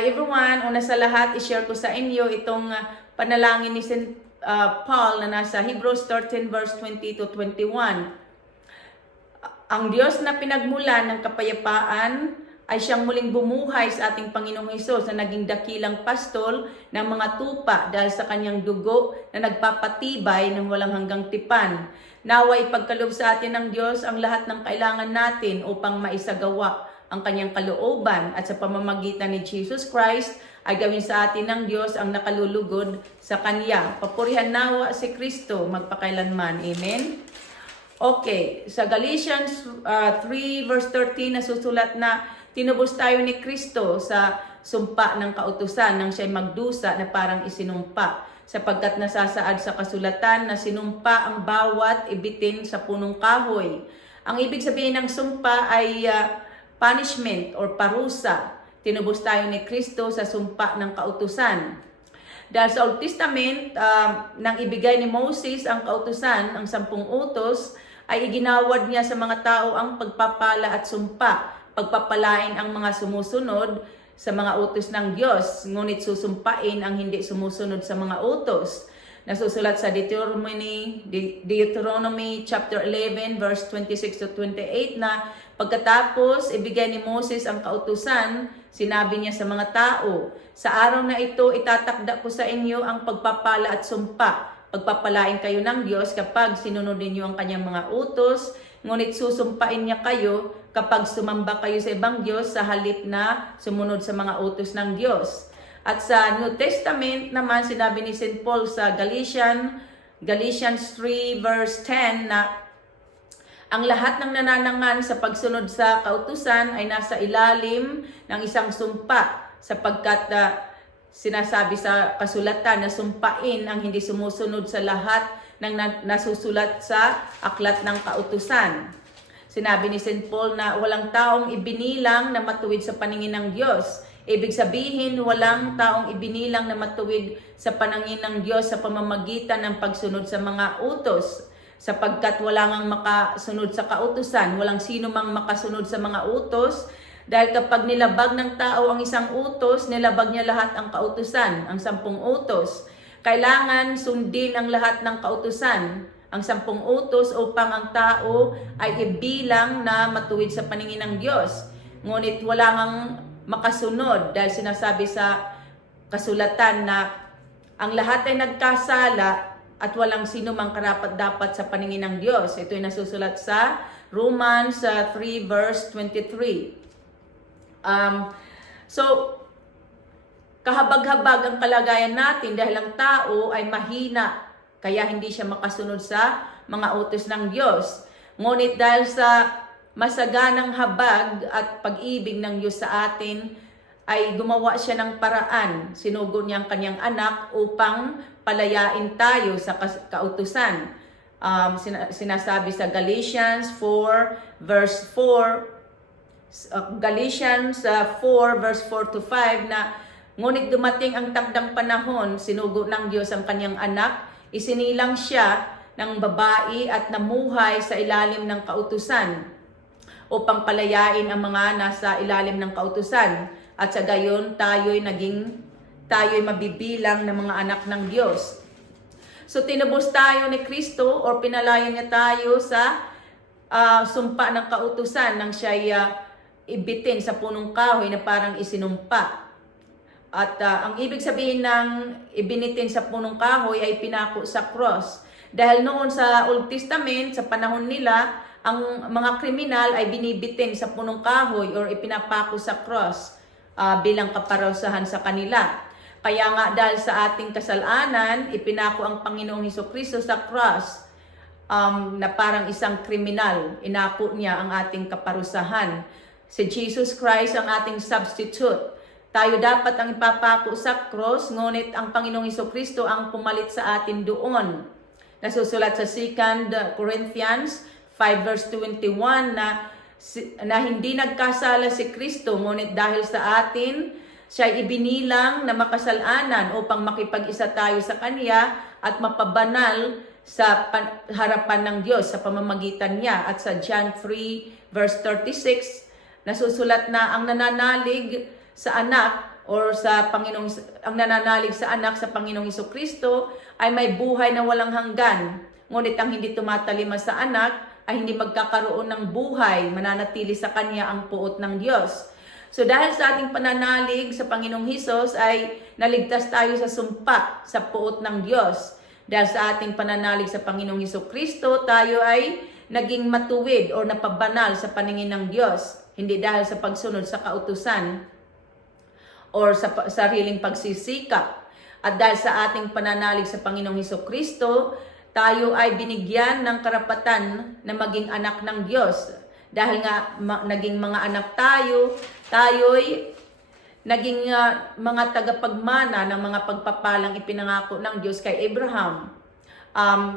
Hi everyone! Una sa lahat, i-share ko sa inyo itong panalangin ni St. Paul na nasa Hebrews 13 verse 20 to 21. Ang Diyos na pinagmulan ng kapayapaan ay siyang muling bumuhay sa ating Panginoong Hesus na naging dakilang pastol ng mga tupa dahil sa kanyang dugo na nagpapatibay ng walang hanggang tipan. Nawa ipagkaloob sa atin ng Diyos ang lahat ng kailangan natin upang maisagawa ang kanyang kalooban at sa pamamagitan ni Jesus Christ ay gawin sa atin ng Diyos ang nakalulugod sa Kanya. Papurihan nawa si Kristo magpakailanman. Amen? Okay, sa Galatians 3 verse 13 nasusulat na tinubos tayo ni Kristo sa sumpa ng kautusan nang siya'y magdusa na parang isinumpa. Sapagkat nasasaad sa kasulatan na sinumpa ang bawat ibitin sa punong kahoy. Ang ibig sabihin ng sumpa ay punishment or parusa. Tinubos tayo ni Kristo sa sumpa ng kautusan. Dahil sa Old Testament, nang ibigay ni Moses ang kautusan, ang 10 utos, ay iginawad niya sa mga tao ang pagpapala at sumpa, pagpapalain ang mga sumusunod sa mga utos ng Diyos, ngunit susumpain ang hindi sumusunod sa mga utos. Nasusulat sa Deuteronomy chapter 11 verse 26 to 28 na pagkatapos ibigay ni Moses ang kautusan, sinabi niya sa mga tao, sa araw na ito itatakda ko sa inyo ang pagpapala at sumpa. Pagpapalain kayo ng Diyos kapag sinunod ninyo ang kanyang mga utos, ngunit susumpain niya kayo kapag sumamba kayo sa ibang Diyos sa halip na sumunod sa mga utos ng Diyos. At sa New Testament naman, sinabi ni St. Paul sa Galatians 3 verse 10 na ang lahat ng nananangan sa pagsunod sa kautusan ay nasa ilalim ng isang sumpa sapagkat sinasabi sa kasulatan na sumpain ang hindi sumusunod sa lahat ng nasusulat sa aklat ng kautusan. Sinabi ni St. Paul na walang taong ibinilang na matuwid sa paningin ng Diyos. Ibig sabihin, walang taong ibinilang na matuwid sa paningin ng Diyos sa pamamagitan ng pagsunod sa mga utos. Sapagkat wala ngang makasunod sa kautusan, walang sino mang makasunod sa mga utos. Dahil kapag nilabag ng tao ang isang utos, nilabag niya lahat ang kautusan, ang 10 utos. Kailangan sundin ang lahat ng kautusan, ang 10 utos upang ang tao ay ibilang na matuwid sa paningin ng Diyos. Ngunit wala ngang makasunod dahil sinasabi sa kasulatan na ang lahat ay nagkasala at walang sino mang karapat-dapat sa paningin ng Diyos. Ito ay nasusulat sa Romans 3 verse 23. So, kahabag-habag ang kalagayan natin dahil ang tao ay mahina, kaya hindi siya makasunod sa mga utos ng Diyos. Ngunit dahil sa masaganang habag at pag-ibig ng Diyos sa atin, ay gumawa siya ng paraan. Sinugo niya ang kanyang anak upang palayain tayo sa kautusan. Sinasabi sa Galatians 4 verse 4, Galatians 4 verse 4 to 5 na ngunit dumating ang takdang panahon, sinugo ng Diyos ang kanyang anak, isinilang siya ng babae at namuhay sa ilalim ng kautusan upang palayain ang mga nasa ilalim ng kautusan. At sa gayon, tayo'y mabibilang ng mga anak ng Diyos. So, tinubos tayo ni Kristo o pinalayan niya tayo sa sumpa ng kautusan nang siya'y ibitin sa punong kahoy na parang isinumpa. At ang ibig sabihin ng ibinitin sa punong kahoy ay pinako sa cross. Dahil noon sa Old Testament, sa panahon nila, ang mga kriminal ay binibitin sa punong kahoy or ipinapako sa cross bilang kaparusahan sa kanila. Kaya nga dahil sa ating kasalanan, ipinako ang Panginoong Hesukristo sa cross na parang isang kriminal. Inako niya ang ating kaparusahan. Si Jesus Christ ang ating substitute. Tayo dapat ang ipapako sa cross, ngunit ang Panginoong Hesukristo ang pumalit sa atin doon. Nasusulat sa 2 Corinthians 5 verse 21 na hindi nagkasala si Kristo, ngunit dahil sa atin, siya ibinilang na makasalanan upang makipag-isa tayo sa Kanya at mapabanal sa harapan ng Diyos sa pamamagitan niya. At sa John 3 verse 36, nasusulat na ang nananalig sa anak or sa ang nananalig sa anak sa Panginoong Hesukristo ay may buhay na walang hanggan. Ngunit ang hindi tumatalima sa anak ay hindi magkakaroon ng buhay, mananatili sa kanya ang puot ng Diyos. So dahil sa ating pananalig sa Panginoong Hesus ay naligtas tayo sa sumpa sa puot ng Diyos. Dahil sa ating pananalig sa Panginoong Hesukristo, tayo ay naging matuwid o napabanal sa paningin ng Diyos. Hindi dahil sa pagsunod sa kautusan or sa sariling pagsisikap. At dahil sa ating pananalig sa Panginoong Hesukristo, tayo ay binigyan ng karapatan na maging anak ng Diyos. Dahil nga naging mga anak tayo, tayo'y naging mga tagapagmana ng mga pagpapalang ipinangako ng Diyos kay Abraham.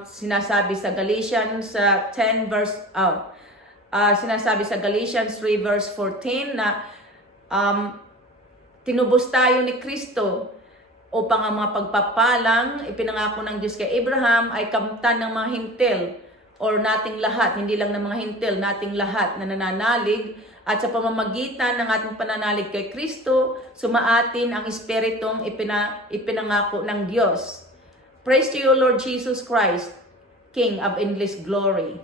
Sinasabi sa Galatians 3 verse 14 na tinubos tayo ni Kristo upang ang mga pagpapalang ipinangako ng Diyos kay Abraham ay kamtan ng mga hintil or nating lahat, hindi lang ng mga hintil, nating lahat na nananalig. At sa pamamagitan ng ating pananalig kay Kristo, sumaatin ang Espiritong ipinangako ng Diyos. Praise to you, Lord Jesus Christ, King of endless glory.